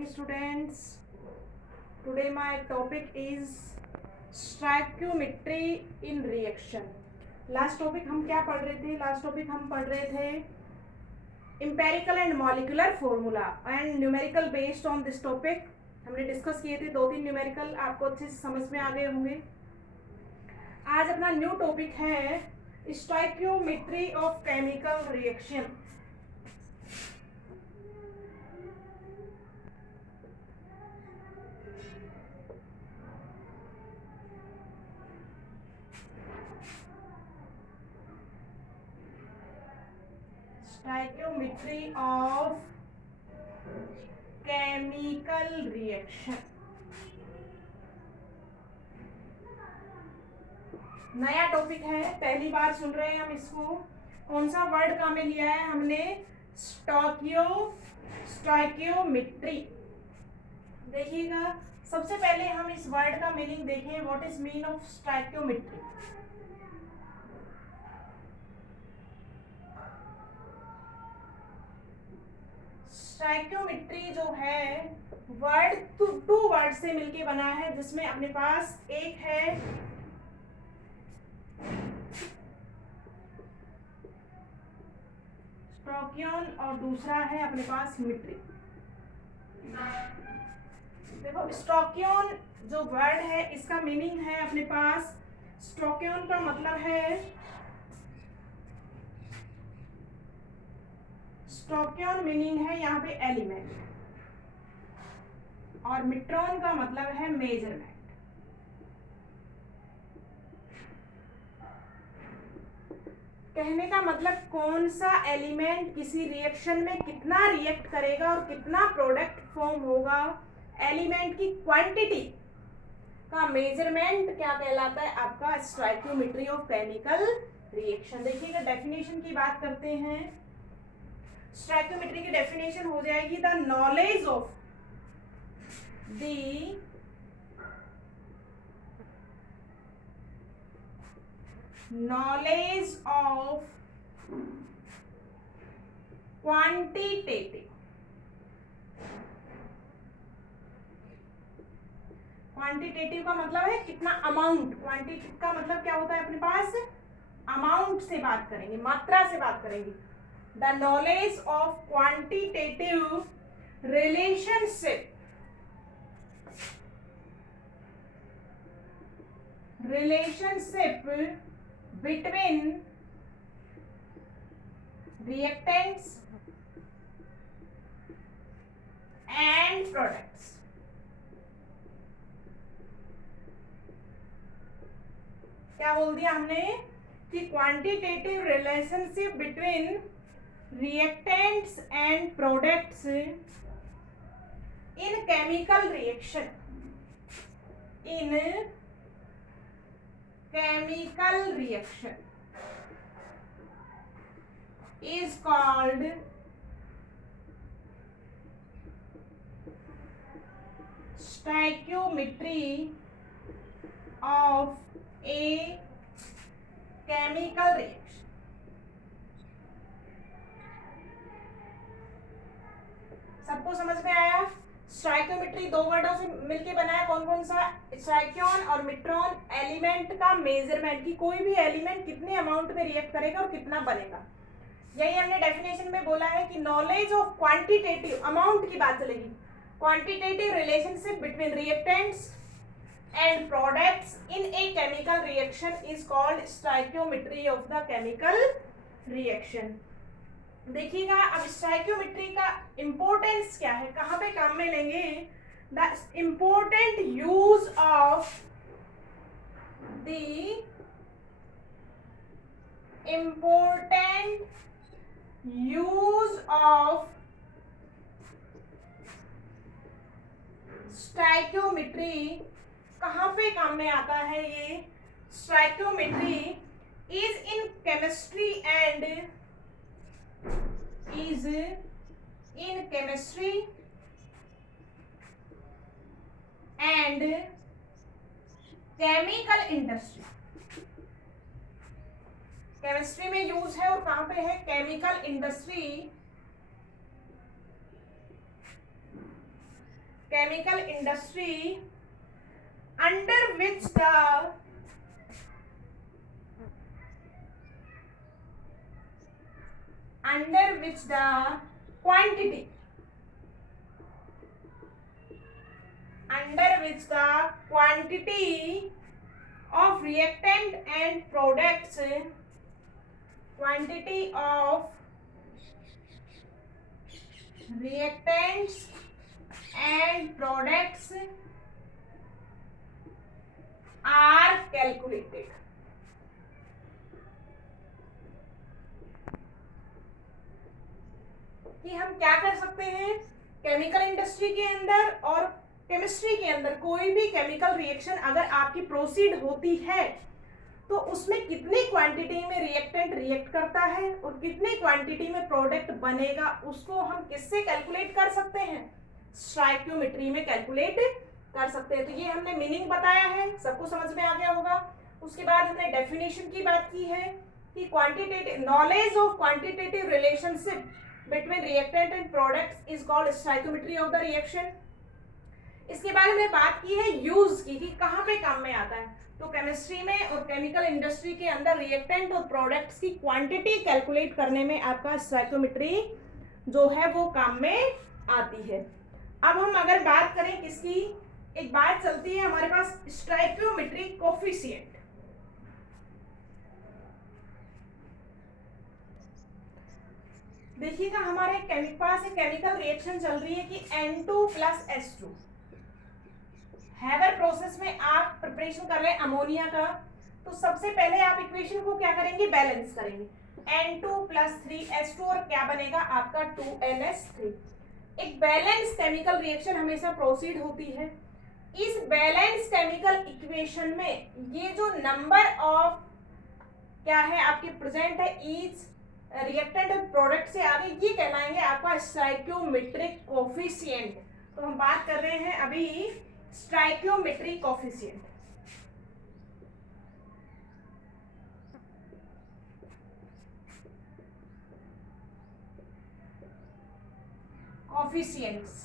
morning students. Today my topic is stoichiometry in reaction. Last topic हम क्या पढ़ रहे थे? लास्ट टॉपिक हम पढ़ रहे थे empirical and molecular formula and numerical based on this topic. हमने डिस्कस किए थे 2-3 न्यूमेरिकल, आपको अच्छे से समझ में आ गए होंगे. आज अपना न्यू टॉपिक है stoichiometry of chemical reaction. Stoichiometry of chemical reaction. नया टॉपिक है, पहली बार सुन रहे हैं हम इसको. कौन सा वर्ड काम में लिया है हमने? स्टोइकियोमेट्री. देखिएगा, सबसे पहले हम इस वर्ड का मीनिंग देखें. What is mean of stoichiometry? Stoichiometry जो है वर्ड टू वर्ड से मिलके बना है, जिसमें अपने पास एक है स्टोकियन और दूसरा है अपने पास मेट्री. देखो, स्टोकियन जो वर्ड है इसका मीनिंग है अपने पास, स्टोकियन का मतलब है, स्टोकियन मीनिंग है यहाँ पे एलिमेंट, और मिट्रॉन का मतलब है मेजरमेंट. कहने का मतलब कौन सा एलिमेंट किसी रिएक्शन में कितना रिएक्ट करेगा और कितना प्रोडक्ट फॉर्म होगा, एलिमेंट की क्वांटिटी का मेजरमेंट क्या कहलाता है? आपका स्टोइकियोमेट्री ऑफ केमिकल रिएक्शन. देखिएगा, डेफिनेशन की बात करते हैं. स्टोइकियोमेट्री की डेफिनेशन हो जाएगी the knowledge of the knowledge of quantitative का मतलब है कितना अमाउंट. क्वांटिटी का मतलब क्या होता है अपने पास? अमाउंट से बात करेंगे, मात्रा से बात करेंगे. The knowledge of quantitative relationship between reactants and products. क्या बोल दिया हमने? कि quantitative relationship between reactants and products in chemical reaction. In chemical reaction is called stoichiometry of a chemical reaction. सबको समझ में आया? स्टोइकियोमेट्री दो वर्डों से मिलके बना है. कौन कौन सा? स्टोइकियन और मिट्रॉन. एलिमेंट का मेजरमेंट, की कोई भी एलिमेंट कितने अमाउंट में रिएक्ट करेगा और कितना बनेगा. यही हमने डेफिनेशन में बोला है कि नॉलेज ऑफ क्वांटिटेटिव, अमाउंट की बात चलेगी, quantitative relationship between reactants and products in a chemical reaction is called stoichiometry of the chemical reaction. देखिएगा, अब स्टोइकियोमेट्री का इंपॉर्टेंस क्या है, कहां पे काम में लेंगे? The important use of the important use of stoichiometry. कहां पे काम में आता है ये? stoichiometry is in chemistry and chemical industry. Chemistry में यूज है और कहां पे है? Chemical industry chemical industry under which the quantity of reactant and products reactants and products are calculated. कि हम क्या कर सकते हैं, केमिकल इंडस्ट्री के अंदर और केमिस्ट्री के अंदर कोई भी केमिकल रिएक्शन अगर आपकी प्रोसीड होती है तो उसमें कितनी क्वांटिटी में रिएक्टेंट रिएक्ट करता है और कितनी क्वांटिटी में प्रोडक्ट बनेगा, उसको हम किससे कैलकुलेट कर सकते हैं, स्टोइकियोमेट्री में कैलकुलेट कर सकते हैं। तो ये हमने मीनिंग बताया है, सबको समझ में आ गया होगा। उसके बाद हमने डेफिनेशन की बात की है कि quantitative knowledge of quantitative relationship between reactant and products is called stoichiometry of the reaction. इसके बाद हमने बात की है यूज की, कि कहाँ पे काम में आता है। तो केमिस्ट्री में और केमिकल इंडस्ट्री के अंदर रिएक्टेंट और प्रोडक्ट्स की क्वांटिटी कैलकुलेट करने में आपका स्टोइकियोमेट्री जो है वो काम में आती है। अब हम अगर बात करें किसकी, एक बात चलती है हमारे पास स्टोइकियोमेट्री कोफिशिएंट। देखिएगा हमारे पास एक केमिकल रिएक्शन चल रही है कि N2 + H2। हैवर प्रोसेस में आप प्रिपरेशन कर रहे हैं अमोनिया का, तो सबसे पहले आप इक्वेशन को क्या करेंगे, बैलेंस करेंगे। N2 + 3H2 और क्या बनेगा आपका 2NH3। एक बैलेंस केमिकल रिएक्शन हमेशा प्रोसीड होती है। इस बैलेंस केमिकल इक्वेशन में ये जो नंबर ऑफ क्या है आपके प्रेजेंट है ईच रिएक्टेंट और प्रोडक्ट से आगे, ये कहलाएंगे आपका स्टोइकियोमेट्रिक कोफिशिएंट। तो हम बात कर रहे हैं अभी स्टोइकियोमेट्री कोफिशिएंट। कोफिशिएंट्स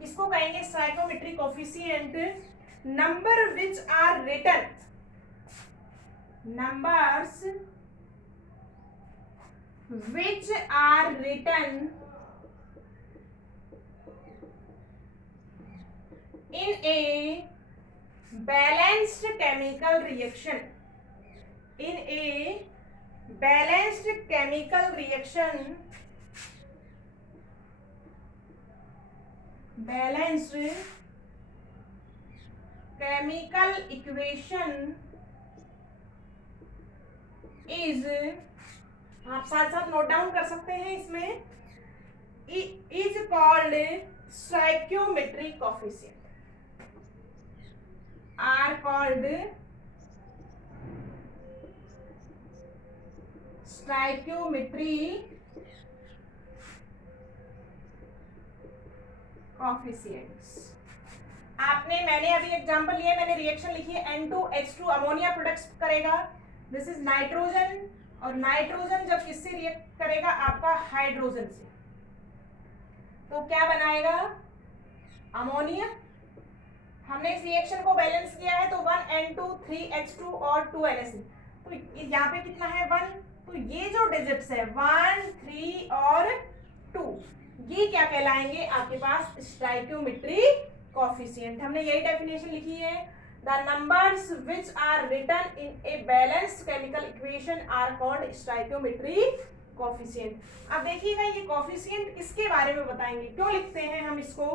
किसको कहेंगे, stoichiometry coefficient, number which are written, numbers which are written in a balanced chemical reaction, in a balanced chemical reaction, balanced chemical equation is, आप साथ साथ नोट डाउन कर सकते हैं इसमें, is called stoichiometry coefficient, are called stoichiometry coefficients. मैंने अभी example लिया, मैंने रिएक्शन लिखी है N2H2 अमोनिया प्रोडक्ट्स करेगा, दिस इज नाइट्रोजन, और नाइट्रोजन जब किससे रिएक्ट करेगा आपका हाइड्रोजन से, तो क्या बनाएगा अमोनिया। हमने इस रिएक्शन को बैलेंस किया है तो 1N2 3H2 और 2NH3, तो यहाँ पे कितना है 1, तो ये जो डिजिट्स है 1 3 और 2 ये क्या कहलाएंगे आपके पास स्टोइकियोमेट्री कोफिशिएंट। हमने यही डेफिनेशन लिखी है, the numbers which are written in a balanced chemical equation are called stoichiometry coefficient। अब देखिएगा ये कोफिशिएंट किसके बारे में बताएंगे, क्यों लिखते हैं हम इसको,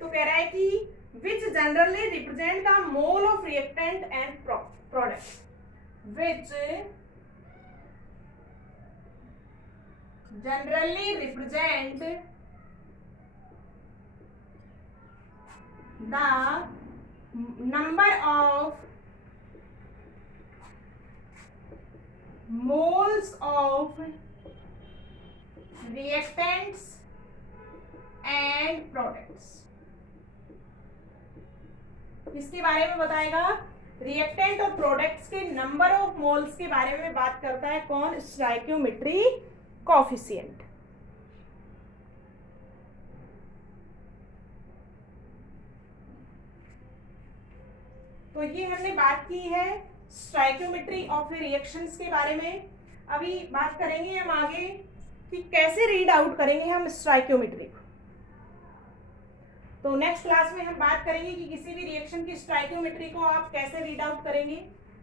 तो कह रहा है कि which generally represent the mole of reactant and product, which generally represent the number of moles of reactants and products। इसके बारे में बताएगा, रिएक्टेंट और प्रोडक्ट्स के नंबर ऑफ मोल्स के बारे में बात करता है कौन, स्टोइकियोमेट्री कोफिशिएंट। तो ये हमने बात की है स्टोइकियोमेट्री ऑफ रिएक्शंस के बारे में। अभी बात करेंगे हम आगे कि कैसे रीड आउट करेंगे हम स्टोइकियोमेट्री को। तो नेक्स्ट क्लास में हम बात करेंगे कि किसी भी रिएक्शन की स्टोइकियोमेट्री को आप कैसे रीड आउट करेंगे।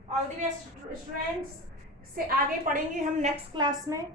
ऑल द बेस्ट स्टूडेंट्स, से आगे पढ़ेंगे हम नेक्स्ट क्लास में।